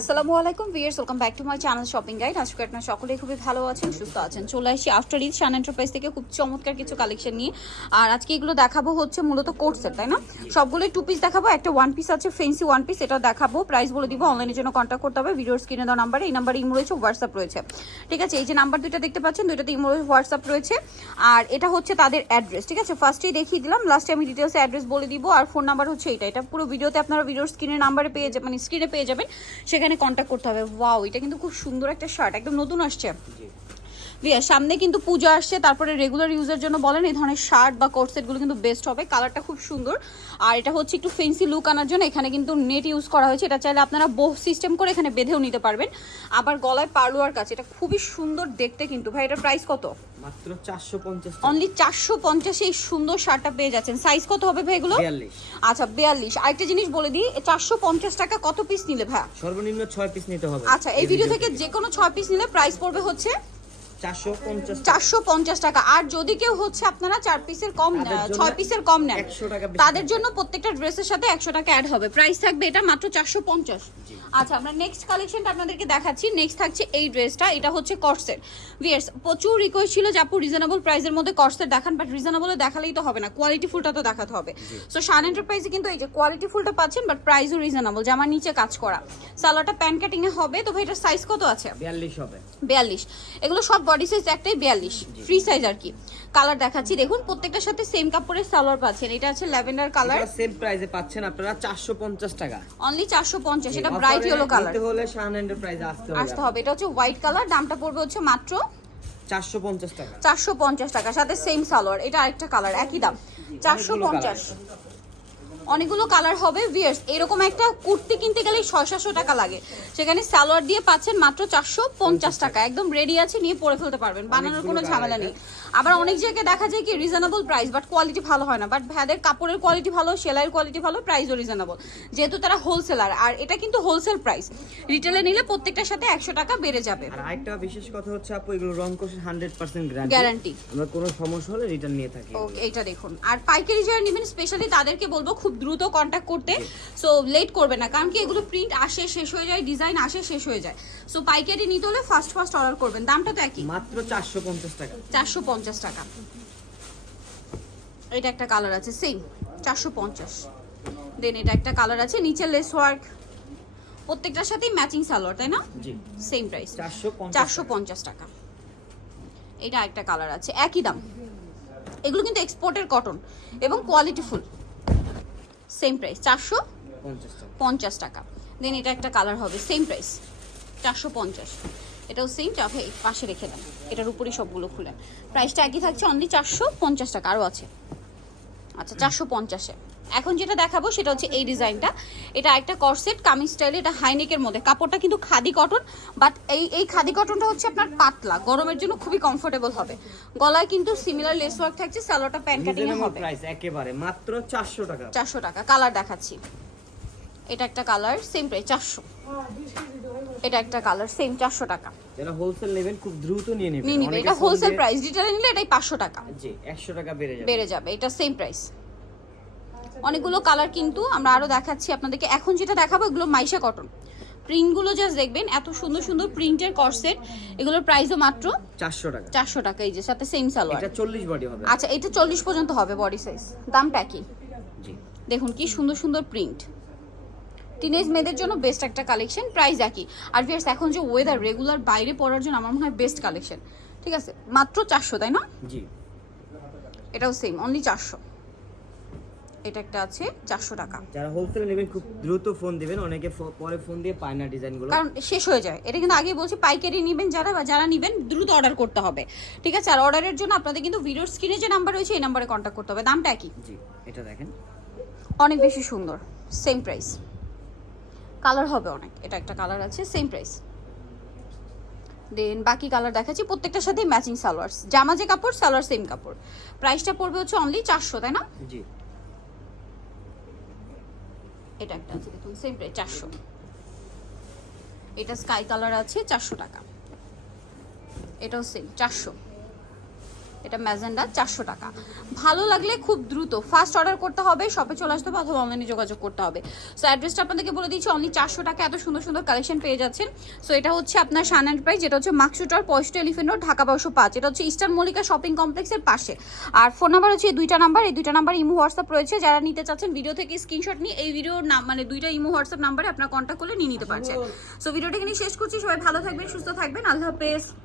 আসসালামু আলাইকুম viewers, welcome back to my channel shopping guide. আজকে আপনারা সকলেই খুবই ভালো আছেন, সুস্থ আছেন। চলে আসি আফটার ঈদ শান এন্টারপ্রাইজ থেকে খুব চমৎকার কিছু কালেকশন নিয়ে। আর আজকে এগুলো দেখাবো হচ্ছে মূলত কোট সেট, তাই না? সবগুলোই টু পিস দেখাবো, একটা ওয়ান পিস আছে ফেন্সি ওয়ান পিস, এটা দেখাবো। প্রাইস বলে দিব, অনলাইনের জন্য কন্ট্যাক্ট করতে হবে ভিডিওর স্ক্রিনে দেওয়া নাম্বারে। এই নাম্বারে ইমো রয়েছে, হোয়াটসঅ্যাপ রয়েছে, ঠিক আছে? এই যে নাম্বার দুইটা দেখতে পাচ্ছেন, দুইটাতে ইমো হোয়াটসঅ্যাপ রয়েছে। আর এটা হচ্ছে তাদের অ্যাড্রেস, ঠিক আছে? ফার্স্টেই দেখিয়ে দিলাম, লাস্টে আমি ডিটেলসে অ্যাড্রেস বলে দিব। আর ফোন নাম্বার হচ্ছে এটা পুরো ভিডিওতে আপনারা ভিডিওর স্ক্রিনের নাম্বারে পেয়ে যাবেন, মানে স্ক্রিনে পেয়ে যাবেন, সেখানে কন্ট্যাক্ট করতে হবে। ওয়াও, এটা কিন্তু খুব সুন্দর একটা শার্ট, একদম নতুন আসছে। সামনে কিন্তু পূজা আসছে, তারপরে রেগুলার ইউজের জন্য বলেন এই ধরনের শার্ট বা কোট সেটগুলো কিন্তু বেস্ট হবে। কালারটা খুব সুন্দর, আর এটা হচ্ছে একটু ফেন্সি লুক আনার জন্য এখানে কিন্তু নেট ইউজ করা হয়েছে। এটা চাইলে আপনারা বো সিস্টেম করে এখানে বেঁধেও নিতে পারবেন। আবার গলায় পার্লুয়ার কাছে, এটা খুবই সুন্দর দেখতে। কিন্তু ভাই এটার প্রাইস কত? মাত্র 450, অনলি 450 এই সুন্দর শার্টটা পেয়ে যাচ্ছেন। সাইজ কত হবে ভাই এগুলো? 42। আচ্ছা 42। আরেকটা জিনিস বলে দিই, 450 টাকা কত পিস নিলে ভাই? সর্বনিম্ন 6 পিস নিতে হবে। আচ্ছা, এই ভিডিও থেকে যে কোনো 6 পিস নিলে প্রাইস পড়বে হচ্ছে 450 টাকা। আর যদি কেউ হচ্ছে আপনারা 4 পিসের কম 6 পিসের কম নেন, তাদের জন্য প্রত্যেকটা ড্রেসের সাথে 100 টাকা অ্যাড হবে। প্রাইস থাকবে এটা মাত্র 450। আচ্ছা, আমরা নেক্সট কালেকশনটা আপনাদেরকে দেখাচ্ছি। নেক্সট থাকছে এই ড্রেসটা, এটা হচ্ছে কর্সেট। ভিউয়ার্স, প্রচুর রিকোয়েস্ট ছিল যে আপু রিজনেবল প্রাইসের মধ্যে কর্সেট দেখান, বাট রিজনেবলে দেখালেই তো হবে না, কোয়ালিটি ফুলটা তো দেখাতে হবে। সো শান এন্টারপ্রাইজে কিন্তু এই যে কোয়ালিটি ফুলটা পাচ্ছেন, বাট প্রাইসও রিজনেবল, জামার নিচে কাজ করা। সালোয়ারটা প্যান্ট কাটিং এ হবে। তো ভাই এটার সাইজ কত আছে? 42 হবে। 42। এগুলো সব বডি সাইজ একটাই, 42 ফ্রি সাইজ আর কি। কালার দেখাচ্ছি, দেখুন প্রত্যেকটার সাথে সেম কাপড়ের সালোয়ার পাচ্ছেন। এটা আছে ল্যাভেন্ডার কালার, সেম প্রাইসে পাচ্ছেন আপনারা 450 টাকা। অনলি 450। এটা ব্রাইট ইয়েলো কালার। নিতে হলে শান এন্টারপ্রাইজে আসতে হবে। এটা হচ্ছে হোয়াইট কালার, দামটা পড়বে হচ্ছে মাত্র 450 টাকা। 450 টাকা, সাথে সেম সালোয়ার। এটা আরেকটা কালার, একই দাম 450। অনেকগুলো কালার হবে। ভিউয়ার্স, এরকম একটা কুর্তি কিনতে গেলে 600 টাকা লাগে, সেখানে সালোয়ার দিয়ে পাচ্ছেন মাত্র 450 টাকা। একদম রেডি আছে, নিয়ে পরে ফেলতে পারবেন, বানানোর কোনো ঝামেলা নেই। আবার অনেক জায়গায় দেখা যায় কি রিজনেবল প্রাইস, বাট কোয়ালিটি ভালো হয় না। বাট ভাইদের কাপড়ের কোয়ালিটি ভালো, সেলাইয়ের কোয়ালিটি ভালো, প্রাইসও রিজনেবল, যেহেতু তারা হোলসেলার। আর এটা কিন্তু হোলসেল প্রাইস, রিটেলে নিলে প্রত্যেকটার সাথে 100 টাকা বেড়ে যাবে। আর আরেকটা বিশেষ কথা হচ্ছে আপু, এগুলো রং কোশের 100% গ্যারান্টি। আমরা কোনো সমস্যা হলে রিটার্ন নিয়ে থাকি। ওকে, এটা দেখুন। আর পাইকারি যারা নেবেন স্পেশালি তাদেরকে বলবো খুব দ্রুত কন্ট্যাক্ট করতে। সো লেট করবে না, কারণ কি এগুলো প্রিন্ট আসে শেষ হয়ে যায়, ডিজাইন আসে শেষ হয়ে যায়। সো পাইকারি নিতে হলে ফার্স্ট অর্ডার করবেন। দামটা তো একই, মাত্র 450 টাকা। 450 টাকা। এটা একটা কালার আছে সেম 450। দেন এটা একটা কালার আছে, নিচে লেস ওয়ার্ক, প্রত্যেকটার সাথেই ম্যাচিং সালোয়ার, তাই না? জি, সেম প্রাইস 450 টাকা। এটা একটা কালার আছে, একই দাম। এগুলো কিন্তু এক্সপোর্টের কটন এবং কোয়ালিটি ফুল। সেম প্রাইস 450 টাকা। দেন এটা একটা কালার হবে, সেম প্রাইস 450। এটাও সেম। চাপে পাশে রেখে দেন, এটার উপরই সবগুলো খুলেন। প্রাইসটা একই থাকছে, অনলি 450 টাকা। আরও আছে, আচ্ছা 450-এ। এখন যেটা দেখাবো সেটা হচ্ছে এই ডিজাইনটা। এটা একটা কর্সেট কামিজ স্টাইলে, এটা হাইনেকের মধ্যে। কাপড়টা কিন্তু খাদি কটন, বাট এই খাদি কটনটা হচ্ছে আপনার পাতলা, গরমের জন্য খুবই কমফোর্টেবল হবে। গলায় কিন্তু সিমিলার লেস ওয়ার্ক থাকছে, সালোয়ারটা প্যান্ট কাটিং এ হবে। প্রাইস একেবারে মাত্র 400 টাকা। 400 টাকা। কালার দেখাচ্ছি, এটা একটা কালার, সেম প্রাইস 400। এটা একটা কালার, সেম 400 টাকা। যারা হোলসেল নেবেন খুব দ্রুত নিয়ে নেবেন। এটা হোলসেল প্রাইস, রিটেলে নিলে এটাই 500 টাকা। জি, 100 টাকা বেড়ে যাবে। এটা সেম প্রাইস। অনেকগুলো কালার কিন্তু আমরা আরো দেখাচ্ছি আপনাদেরকে। এখন যেটা দেখাবো এগুলো মাইশা কটন। প্রিন্টগুলো জাস্ট দেখবেন, এত সুন্দর সুন্দর প্রিন্টের কর্সেট। এগুলোর প্রাইসও মাত্র 400 টাকা। 400 টাকা। এই যে সাথে সেম সালোয়ার। এটা 40 বডি হবে। আচ্ছা, এটা 40 পর্যন্ত হবে বডি সাইজ। দামটা কি? জি, দেখুন কি সুন্দর সুন্দর প্রিন্ট। টিনেজ মেয়েদের জন্য বেস্ট একটা কালেকশন, প্রাইস একই। আর ভিউয়ার্স, এখন যে ওয়েদার, রেগুলার বাইরে পড়ার জন্য আমার মনে হয় বেস্ট কালেকশন। ঠিক আছে, মাত্র 400, তাই না? জি, এটাও সেম, অনলি 400। এটা একটা আছে 400 টাকা। যারা হোলসেল নেবেন খুব দ্রুত ফোন দিবেন, অনেকে পরে ফোন দিয়ে পায় না ডিজাইনগুলো, কারণ শেষ হয়ে যায়। এটা কিন্তু আগেই বলছি, পাইকারি নেবেন যারা, বা যারা নেবেন দ্রুত অর্ডার করতে হবে, ঠিক আছে? আর অর্ডারের জন্য আপনাদের কিন্তু ভিডিওর স্ক্রিনে যে নাম্বার রয়েছে এই নাম্বারে কন্ট্যাক্ট করতে হবে। দামটা একই। জি, এটা দেখেন অনেক বেশি সুন্দর, সেম প্রাইস। কালার হবে অনেক। এটা একটা কালার আছে, সেম প্রাইস। দেন বাকি কালার দেখাচ্ছি, প্রত্যেকটার সাথে ম্যাচিং সালোয়ার। জামা যে কাপড়, সালোয়ার সেম কাপড়। প্রাইসটা পড়বে হচ্ছে অনলি 400, তাই না? জি, এটা একটা আছে দেখুন, সেম প্রাইস 400। এটা স্কাই কালার আছে 400 টাকা। এটাও সেম 400। এটা ম্যাজেন্ডা 400 টাকা। ভালো লাগলে খুব দ্রুত ফার্স্ট অর্ডার করতে হবে, শপে চলে আসতে হবে অথবা অনলাইনে যোগাযোগ করতে হবে। সো অ্যাড্রেসটা আপনাদেরকে বলে দিচ্ছি, অনলি 400 টাকা এত সুন্দর সুন্দর কালেকশন পেয়ে যাচ্ছেন। সো এটা হচ্ছে আপনার শান এন্টারপ্রাইজ, যেটা হচ্ছে মাকসুটার পয়েস্ট এলিফেন্ট রোড, ঢাকা 1205। এটা হচ্ছে ইস্টার্ন মল্লিকা শপিং কমপ্লেক্সের পাশে। আর ফোন নাম্বার হচ্ছে এই দুইটা নাম্বার ইমো হোয়াটসঅ্যাপ রয়েছে। যারা নিতে চাচ্ছেন ভিডিও থেকে স্ক্রিনশট নিয়ে এই ভিডিওর নাম মানে দুইটা ইমো হোয়াটসঅ্যাপ নাম্বারে আপনার কন্ট্যাক্ট করলে নিয়ে নিতে পারছেন। সো ভিডিওটা এখানে শেষ করছি, সবাই ভালো থাকবেন, সুস্থ থাকবেন, আল্লাহ হাফেজ।